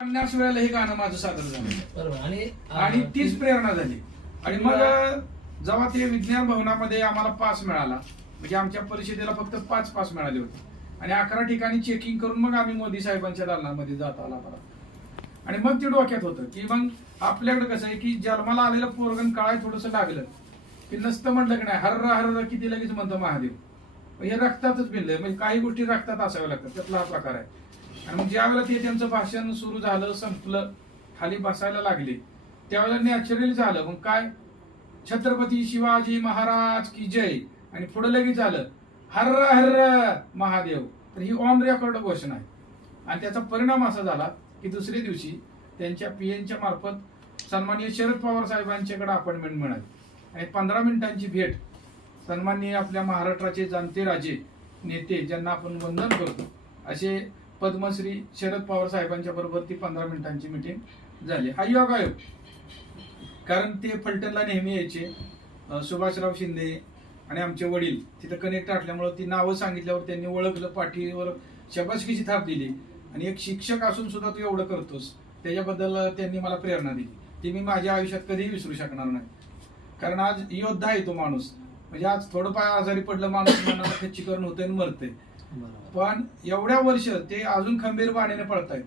50 वेळेला हे गाणं माझं सादर झालं. बरोबर. आणि तीच प्रेरणा झाली. आणि मग जेव्हा ते विज्ञान भवनामध्ये आम्हाला पास मिळाला, म्हणजे आमच्या परिषदेला फक्त 5 पास मिळाले होते आणि 11 ठिकाणी चेकिंग करून मग आम्ही मोदी साहेबांच्या दालनामध्ये जात आला परत. आणि मग ते डोक्यात होतं की मग आपल्याकडे कसं आहे की जन्माला आलेलं पोरगण काळाय थोडंसं लागलं की नसतं म्हटलं की नाही हर्र हर्र किती लगेच म्हणतं महादेव. हे रक्तातच भिनलंय, म्हणजे काही गोष्टी रक्तात असाव्या लागतात, त्यातला हा प्रकार आहे. आणि मग ज्यावेळेला ते त्यांचं भाषण सुरू झालं, संपलं, खाली बसायला लागले, त्यावेळेला नॅचरली झालं. मग काय, छत्रपती शिवाजी महाराज की जय, आणि पुढे लगेच झालं हर्र हर्र महादेव. तर ही ऑन रेकॉर्ड घोषणा आहे. आणि त्याचा परिणाम असा झाला की दुसऱ्या दिवशी त्यांच्या पीएनच्या मार्फत सन्माननीय शरद पवार साहेबांच्याकडे अपॉइंटमेंट मिळाली आणि 15 मिनिटांची भेट सन्माननीय आपल्या महाराष्ट्राचे जाणते राजे नेते ज्यांना आपण वंदन करतो असे पद्मश्री शरद पवार साहेबांच्या बरोबर ती 15 मिनिटांची मीटिंग झाली. हा योगायोग, कारण ते फलटणला नेहमी यायचे. सुभाषराव शिंदे आणि आमचे वडील तिथं कनेक्ट असल्यामुळे ती नावं सांगितल्यावर त्यांनी ओळखलं, पाठीवर शबासकीची थाप दिली. आणि एक शिक्षक असून सुद्धा तू एवढं करतोस त्याच्याबद्दल त्यांनी मला प्रेरणा दिली, ती मी माझ्या आयुष्यात कधीही विसरू शकणार नाही. कारण आज योद्धा आहे तो माणूस. म्हणजे आज थोडंफार आजारी पडलं माणूस मनाला खच्चीकरण होतंय आणि मरते, पण एवढ्या वर्ष ते अजून खंबीर बाणीने पळतायत,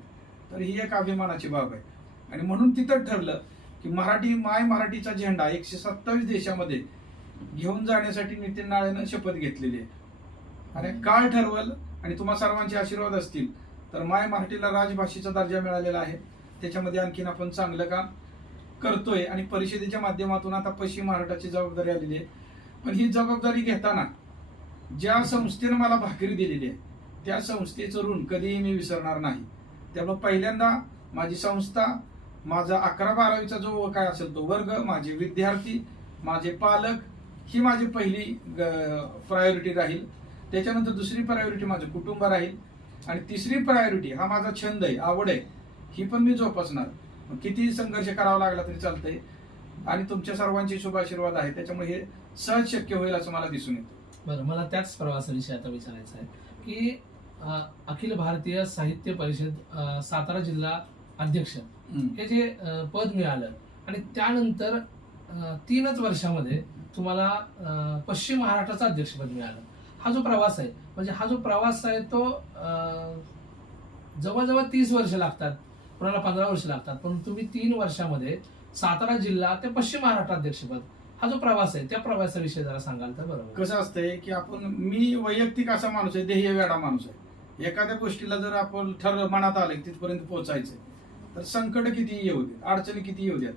तर ही एक अभिमानाची बाब आहे. आणि म्हणून तिथं ठरलं की मराठीचा झेंडा 127 देशामध्ये घेऊन जाण्यासाठी नितीन नाळेनं शपथ घेतलेली आहे. आणि काळ ठरवल आणि तुम्हा सर्वांचे आशीर्वाद असतील तर माय मराठीला राजभाषेचा दर्जा मिळालेला आहे. त्याच्यामध्ये आणखीन आपण चांगलं काम करतोय आणि परिषदेच्या माध्यमातून आता पश्चिम महाराष्ट्राची जबाबदारी आलेली आहे. पण ही जबाबदारी घेताना ज्या संस्थेनं मला भाकरी दिलेली आहे त्या संस्थेचं ऋण कधीही मी विसरणार नाही. त्यामुळे पहिल्यांदा माझी संस्था, माझा 11-12वीचा जो काय असेल तो वर्ग, माझे विद्यार्थी, माझे पालक, ही माझी पहिली प्रायोरिटी राहील. त्याच्यानंतर दुसरी प्रायोरिटी माझं कुटुंब राहील आणि तिसरी प्रायोरिटी हा माझा छंद आहे, आवड आहे, ही पण मी जोपासणार. किती संघर्ष करावा लागला तरी चालतंय. आणि तुमच्या सर्वांचे शुभ आशीर्वाद आहे, त्याच्यामुळे हे सहज शक्य होईल असं मला दिसून येतं. बरं, मला त्याच प्रवासाविषयी आता विचारायचं आहे की अखिल भारतीय साहित्य परिषद सातारा जिल्हा अध्यक्ष हे जे पद मिळालं आणि त्यानंतर 3च वर्षामध्ये तुम्हाला पश्चिम महाराष्ट्राचं अध्यक्षपद मिळालं. हा जो प्रवास आहे, म्हणजे हा जो प्रवास आहे तो जवळजवळ 30 वर्ष लागतात, कोणाला 15 वर्ष लागतात, पण तुम्ही 3 वर्षामध्ये सातारा जिल्हा ते पश्चिम महाराष्ट्र अध्यक्षपद, हा जो प्रवास आहे त्या प्रवासाविषयी जरा सांगाल तर बरोबर. कसं असतंय की मी वैयक्तिक असा माणूस आहे, ध्येय वेडा माणूस आहे. एखाद्या गोष्टीला जर आपण मनात आलं तिथपर्यंत पोहोचायचंय तर संकट किती येऊ देत, अडचणी किती येऊ द्यात.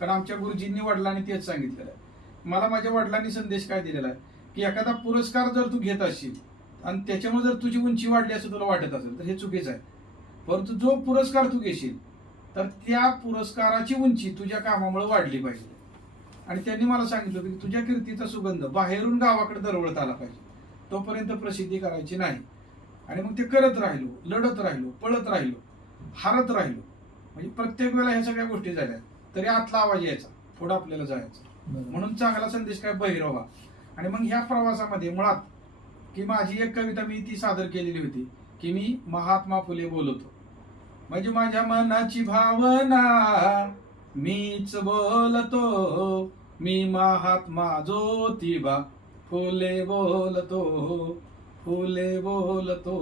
कारण आमच्या गुरुजींनी वडिलांनी तेच सांगितलेलं आहे. मला माझ्या वडिलांनी संदेश काय दिलेला आहे की एखादा पुरस्कार जर तू घेत असशील आणि त्याच्यामुळे जर तुझी उंची वाढली असं तुला वाटत असेल तर हे चुकीचं आहे. परंतु जो पुरस्कार तू घेशील तर त्या पुरस्काराची उंची तुझ्या कामामुळे वाढली पाहिजे. आणि त्यांनी मला सांगितलं की तुझ्या कीर्तीचा सुगंध बाहेरून गावाकडे दरवळत आला पाहिजे, तोपर्यंत प्रसिद्धी करायची नाही. आणि मग ते करत राहिलो, लढत राहिलो, पळत राहिलो, हारत राहिलो. म्हणजे प्रत्येक वेळेला ह्या सगळ्या गोष्टी झाल्या तरी आतला आवाज यायचा, पुढे आपल्याला जायचं. म्हणून चांगला संदेश काय बहिरवा. आणि मग ह्या प्रवासामध्ये मुळात की माझी एक कविता मी ती सादर केलेली होती की मी महात्मा फुले बोलतो, म्हणजे माझ्या मनाची भावना मीच बोलतो, मी महात्मा ज्योतिबा फुले बोलतो, फुले बोलतो.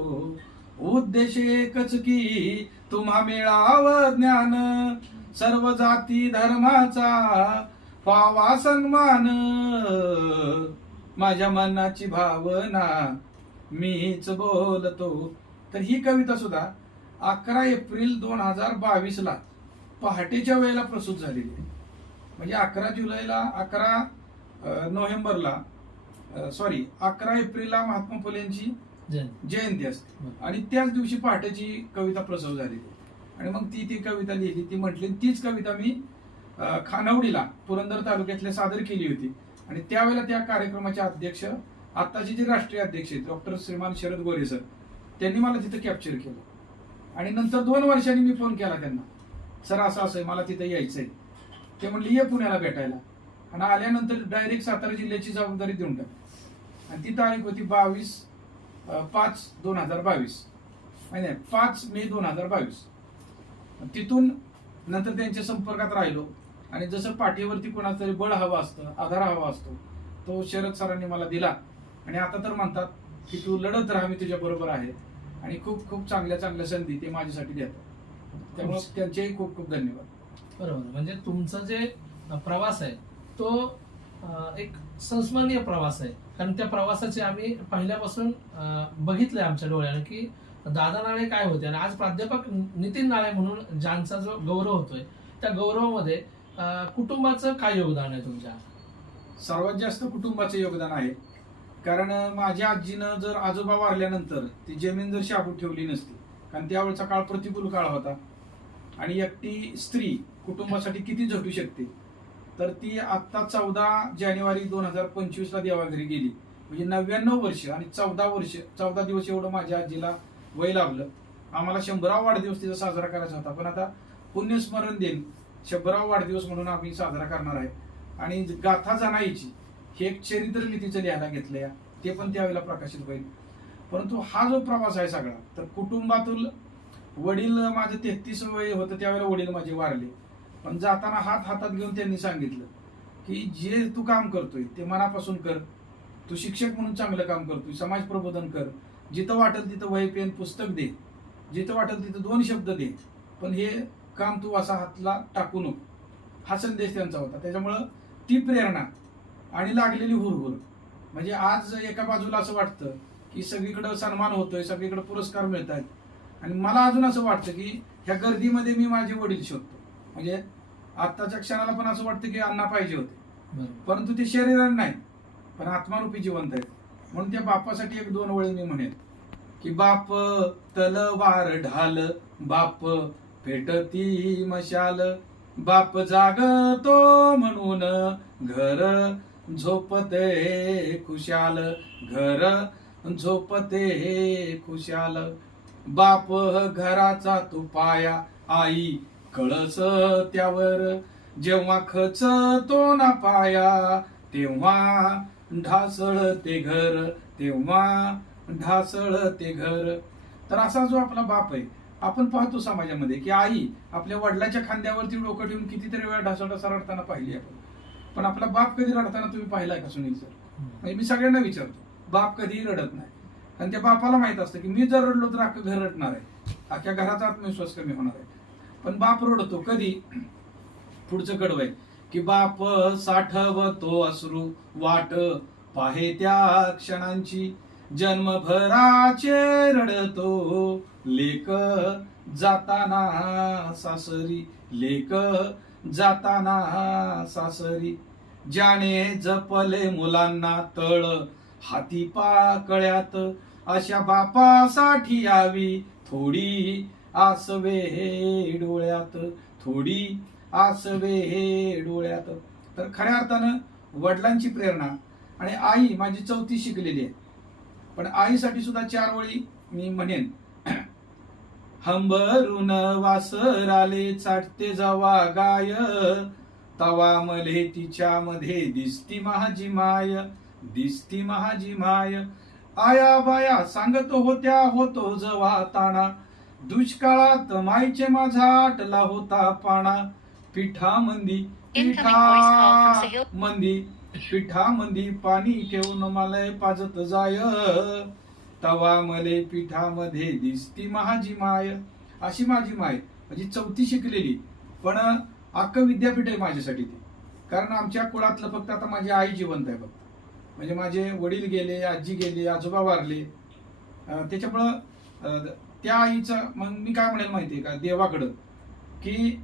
उद्देश एकच की तुम्हा मिळावं ज्ञान, सर्व जाती धर्माचा पावा सन्मान, माझ्या मनाची भावना मीच बोलतो. तर ही कविता सुद्धा 11 एप्रिल 2022 पहाटेच्या वेळेला प्रस्तुत झालेली आहे. म्हणजे 11 एप्रिलला महात्मा फुलेंची जयंती असते आणि त्याच दिवशी पहाटेची कविता प्रसव झालेली आहे. आणि मग ती कविता लिहिली, ती म्हटली, तीच कविता मी खानावडीला पुरंदर तालुक्यातल्या सादर केली होती. आणि त्यावेळेला त्या कार्यक्रमाचे अध्यक्ष, आत्ताचे जे राष्ट्रीय अध्यक्ष आहेत डॉक्टर श्रीमान शरद गोरे सर, त्यांनी मला तिथं कॅप्चर केलं. आणि नंतर 2 वर्षांनी मी फोन केला त्यांना, सर असं आहे मला तिथं यायचंय. ते म्हणले ये पुण्याला भेटायला. आणि आल्यानंतर डायरेक्ट सातारा जिल्ह्याची जबाबदारी देऊन टाकली. आणि ती तारीख होती 22/5/2022, 5 मे 2022. तिथून नंतर त्यांच्या संपर्कात राहिलो आणि जसं पाठीवरती कोणाचं तरी बळ हवा असतं, आधार हवा असतो, तो शरद सरांनी मला दिला. आणि आता तर म्हणतात की तू लढत राहा, मी तुझ्या बरोबर आहे. आणि खूप खूप चांगल्या चांगल्या संधी ते माझ्यासाठी देतात. त्यामुळे त्यांचेही खूप खूप धन्यवाद. बरोबर. म्हणजे तुमचा जे प्रवास आहे तो एक संस्मरणीय प्रवास आहे. कारण त्या प्रवासाचे आम्ही पहिल्यापासून बघितलंय आमच्या डोळ्याने की दादा नाळे काय होते आणि आज प्राध्यापक नितीन नाळे म्हणून ज्यांचा जो गौरव होतोय त्या गौरवामध्ये कुटुंबाचं काय योगदान आहे तुमच्या? सर्वात जास्त कुटुंबाचं योगदान आहे. कारण माझ्या आजीनं जर आजोबा वारल्यानंतर ती जमीन जर शाबूत ठेवली नसती, कारण त्यावेळचा काळ प्रतिकूल काळ होता आणि एकटी स्त्री कुटुंबासाठी किती झटू शकते, तर ती आत्ता 14 जानेवारी 2025 देवाघरी गेली. म्हणजे 99 वर्ष आणि 14 दिवस एवढं माझ्या आजीला वय लाभलं. आम्हाला 100वा वाढदिवस तिचा साजरा करायचा होता, पण आता पुण्यस्मरण दिन 100वा वाढदिवस म्हणून आम्ही साजरा करणार आहे. आणि गाथा जाणाईची हे एक चरित्र मी तिचं लिहायला घेतलंय, ते पण त्यावेळेला प्रकाशित होईल. परंतु हा जो प्रवास आहे सगळा, तर कुटुंबातून वडील माझं 33 वय होतं त्यावेळेला वडील माझे वारले. पण जाताना हात हातात घेऊन त्यांनी सांगितलं की जे तू काम करतोय ते मनापासून कर. तू शिक्षक म्हणून चांगलं काम करतोय, समाज प्रबोधन कर. जिथं वाटेल तिथं वही पेन पुस्तक दे, जिथं वाटेल तिथं 2 शब्द दे, पण हे काम तू असा हातला टाकू नको. हा संदेश त्यांचा होता. त्याच्यामुळं ती प्रेरणा आणि लागलेली हुरहुर, म्हणजे आज एका बाजूला असं वाटतं की सगळीकडे सन्मान होतोय, सगळीकडे पुरस्कार मिळत आहेत, आणि मला अजून असं वाटतं की ह्या गर्दीमध्ये मी माझे वडील शोधतो. म्हणजे आत्ताच्या क्षणाला पण असं वाटतं की अण्णा पाहिजे होते, परंतु ते शरीराने नाही पण आत्मारूपी जिवंत आहेत. म्हणून त्या बापासाठी 1-2 ओळी मी म्हणेन की बाप तलवार ढाल, बाप पेटती मशाल, बाप जागतो म्हणून घर झोपते खुशाल, घर झोपते खुशाल. बाप घराचा तू पाया, आई कळस त्यावर, जेव्हा खचतो ना पाया तेव्हा ढासळते घर, तेव्हा ढासळते घर. तर असा जो आपला बाप आहे, आपण पाहतो समाजामध्ये की आई आपल्या वडिलाच्या खांद्यावरती डोकं ठेवून कितीतरी वेळा ढासळता रडताना पाहिली आपण. पण आपला बाप कधी रडताना तुम्ही पाहिलाय का सुनील सर? म्हणजे मी सगळ्यांना विचारतो, बाप कधीही रडत नाही. आणि त्या बापाला माहित असतं की मी जर रडलो तर अख्खं घर रडणार आहे, अख्ख्या घराचा आत्मविश्वास कमी होणार आहे. पण बाप रडतो कधी? पुढचं कडवं आहे की बाप साठवतो अश्रू, वाट पाहे त्या क्षणांची, जन्मभराचे रडतो लेक जाताना सासरी, लेक जाताना सासरी. ज्याने जपले मुलांना तळ हाती पाकळ्यात, अशा बापासाठी यावी थोडी आसवे डोळ्यात, थोडी आसवे डोळ्यात. तर खऱ्या अर्थानं वडिलांची प्रेरणा, आणि आई माझी 4थी शिकलेली आहे, पण आईसाठी सुद्धा 4 ओळी मी म्हणेन. हंबरून वासराले चाटते जवा गाय, तवा मले तिच्यामध्ये दिसती माझी माय, दिसती माझी माय. आया बाया सांगत होत्या होतो जवा ताणा, दुष्काळात माईचे माझा आटला होता पाणा. पिठामंदी पिठामंदी पाणी ठेवून मला पाजत जाय, तवा मले पिठामध्ये दिसती माझी माय. अशी माझी माय, म्हणजे 4थी शिकलेली, पण अख्खं विद्यापीठ आहे माझ्यासाठी ती. कारण आमच्या कुळातलं फक्त आता माझी आई जिवंत आहे फक्त. म्हणजे माझे वडील गेले, आजी गेले, आजोबा वारले. त्याच्यामुळं त्या आईचं मग मी काय म्हणेल माहितीये का देवाकडं, की